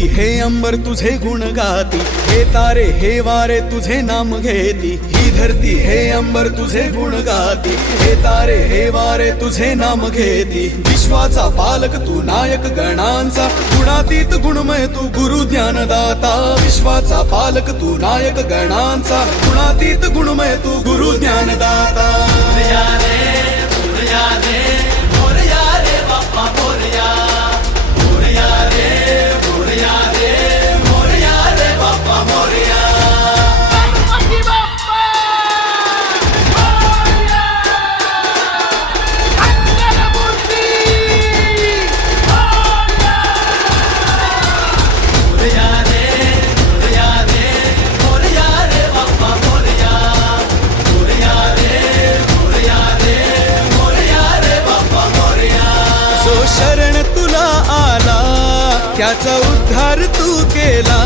धरती हे अंबर तुझे गुण गाती, हे तारे हे वारे तुझे नाम घेती। ही धरती हे अंबर तुझे गुण गाती, हे तारे हे वारे तुझे नाम घेती। विश्वाचा पालक तू नायक गणांचा, गुणातीत गुणमय तू गुरु ज्ञानदाता। विश्वाचा पालक तू नायक गणांचा, गुणातीत गुणमय तू गुरु ज्ञानदाता। शरण तुला आला, त्याचा उद्धार तू केला।